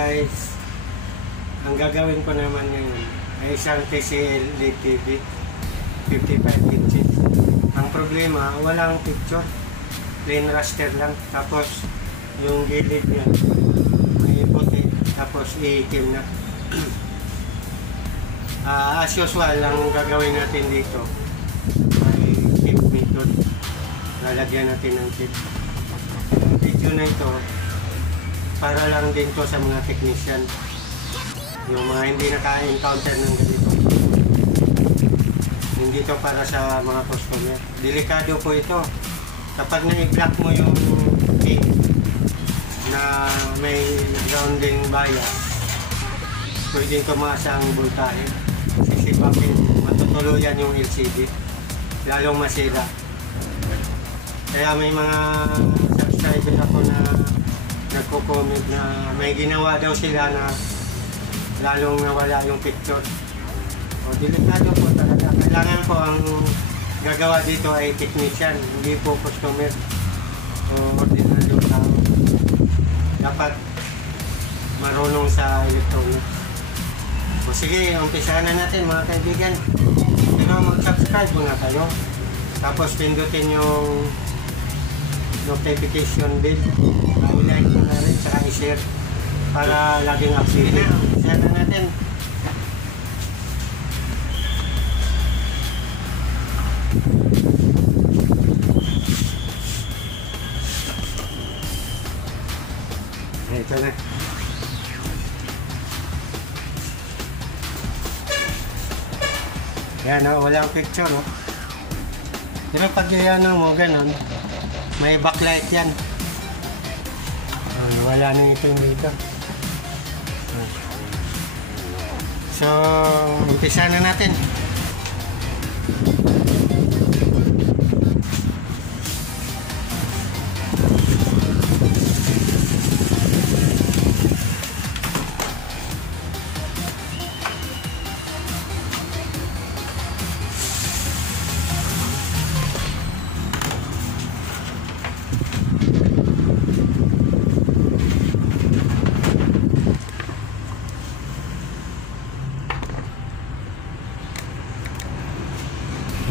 guys, ang gagawin ko naman ngayon ay isang TCL LED TV 55 inches. Ang problema, walang picture, plain raster lang, tapos yung gilid niya may puti, tapos iitim na. As usual, ang gagawin natin dito ay tape method. Lalagyan natin ng tape. Ang video na ito para lang din to sa mga technician, yung mga hindi naka-encounter ng ganito. Hindi to para sa mga customer. Delikado po ito. Kapag na-i-block mo yung tape na may grounding bias, pwedeng tumaas ang voltahe, sisipakin, matutuluyan yung LCD, lalong masira. Kaya may mga subscriber ako na nagko-comment na may ginawa daw sila na lalong nawala yung picture. O, delikado po talaga. Kailangan po ang gagawa dito ay technician, hindi po customer o ordinaryo tao. Dapat marunong sa electronics. O sige, umpisahan na natin mga kaibigan. Pero mag-subscribe muna kayo. Tapos pindutin yung notification bell. I-like mo na rin, saka i-share para laging updated. Share na natin. Ito na. Yan o, walang picture o. Pero pag yan mo, ganun, may backlight yan. Wala na ito yung dito. So, umpisa na natin.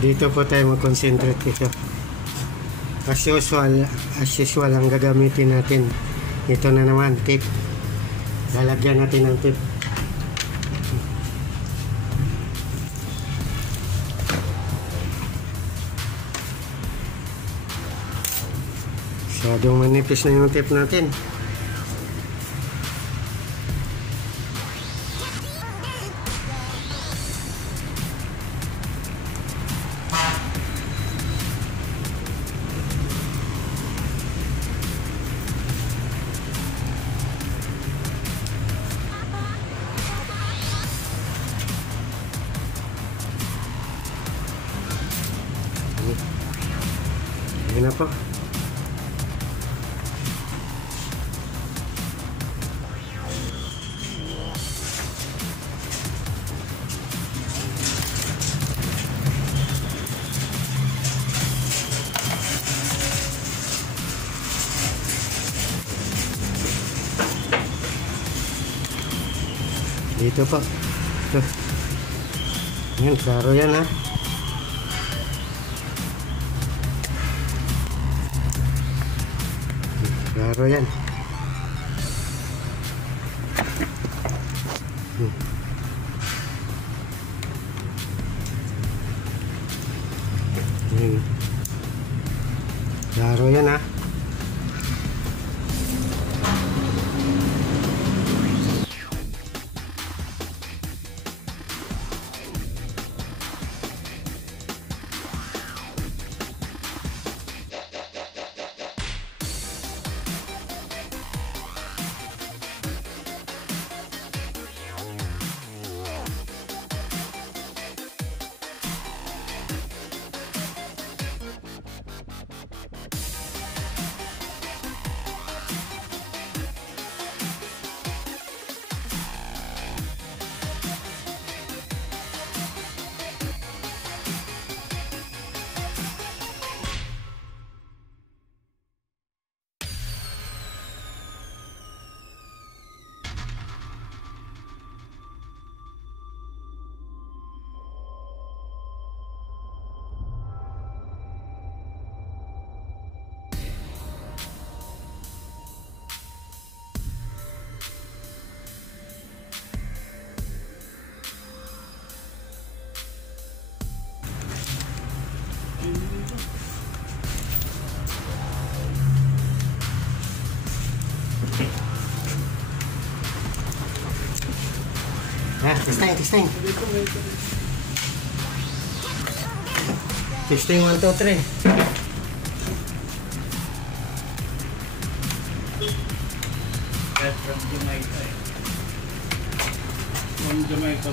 Dito po tayo mag-concentrate dito. As usual ang gagamitin natin. Ito na naman, tape. Lalagyan natin ng tape. Masyadong manipis na yung tape natin. Ayan na po. Dito po. Ito. Ayan, klaro yan ha. Klaro yan. Klaro yan ha. Testing, testing. Testing 1, 2, 3. From Jamaica. From Jamaica.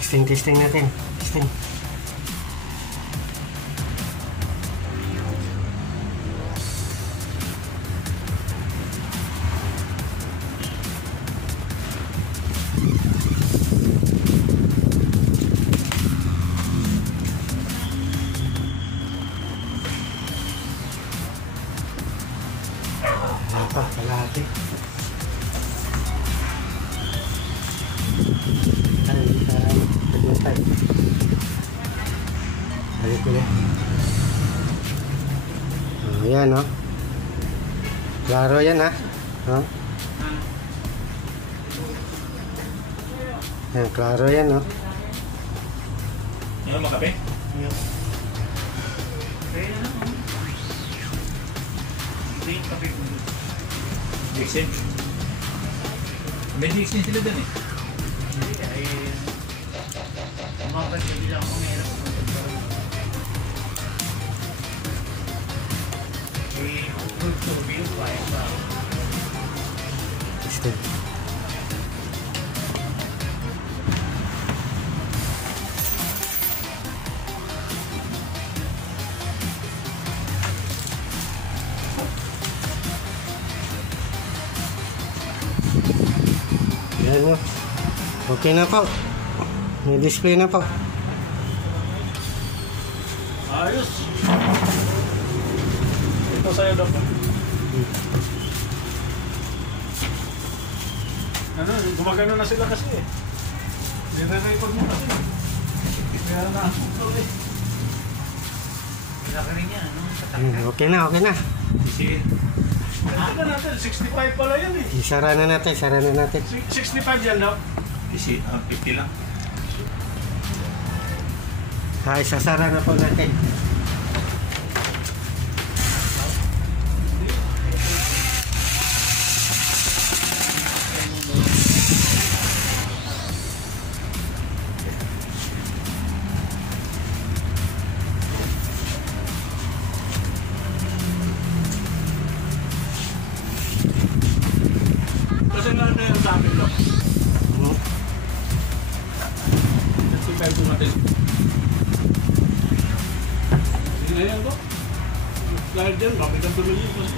Testing, testing natin. Testing. Apa, kalahati. Tayo. Balik ulit. Ayan, no? Klaro yan, ha? No? Ayan, klaro yan, no? Ano, makape? Dixon? May Dixon sila dun eh. Testing. Yan mo. Okay na po. May display na po. Ayos. Ito sa'yo, Doktor. Ano, gumagano na sila kasi eh. Nire-record mo kasi. Kaya na ako eh. Malaki rin yan, ano? Okay na, okay na. Sige. Ito na natin, 65 pala yan eh. Isara na natin, isara na natin. 65 yan, Dok. 50 lang. Ha, isasara na po natin. Kasi nga na yung sa akin, Dok. 65 po natin. Hindi na yan, Dok. Dahil dyan, bakit ang tuloy yun?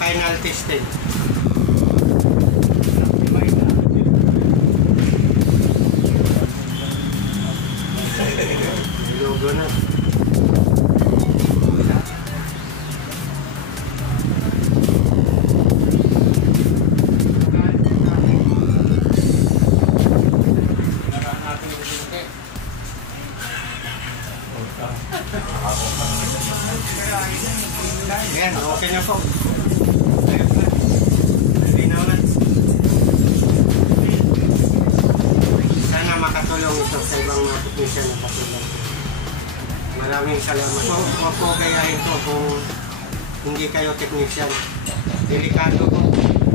Final testing. Logo na. Ayan, okay na po. Ayos na. Linaw na. Sana makatulong ito sa ibang mga technician na katulong. Maraming salamat. Huwag po gayahin ito kung hindi kayo technician. Delikado po.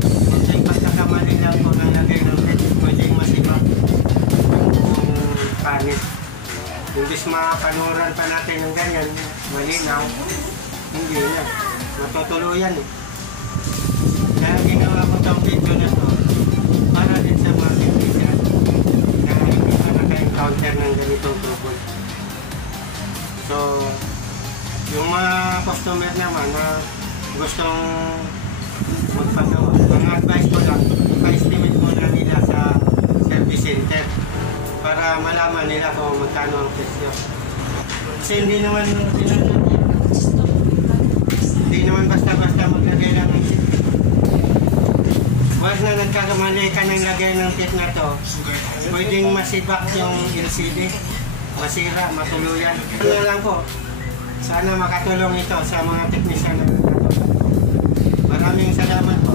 Kung sa'yo pagkakamali lang po nalagay ng pwedeng masibak yung panit. Imbis makapanuran pa natin ng ganyan, malinaw, hindi na. Matutuluyan eh. Kaya ginawa ko itong video na ito para din sa mga technician na hindi pa naka-encounter ng ganitong trouble. So, yung mga customer naman na gustong magpagawa, mga advice ko lang, pa-estimate muna nila sa service center para malaman nila kung magkano ang presyo. Kasi hindi naman basta-basta maglagay lang ng tip. Once na nagkakamali ka ng lagay ng tip na to, pwedeng masibak yung LCD, masira, matuluyan. Ano lang po, sana makatulong ito sa mga teknisyan na nagkatulong. Maraming salamat po.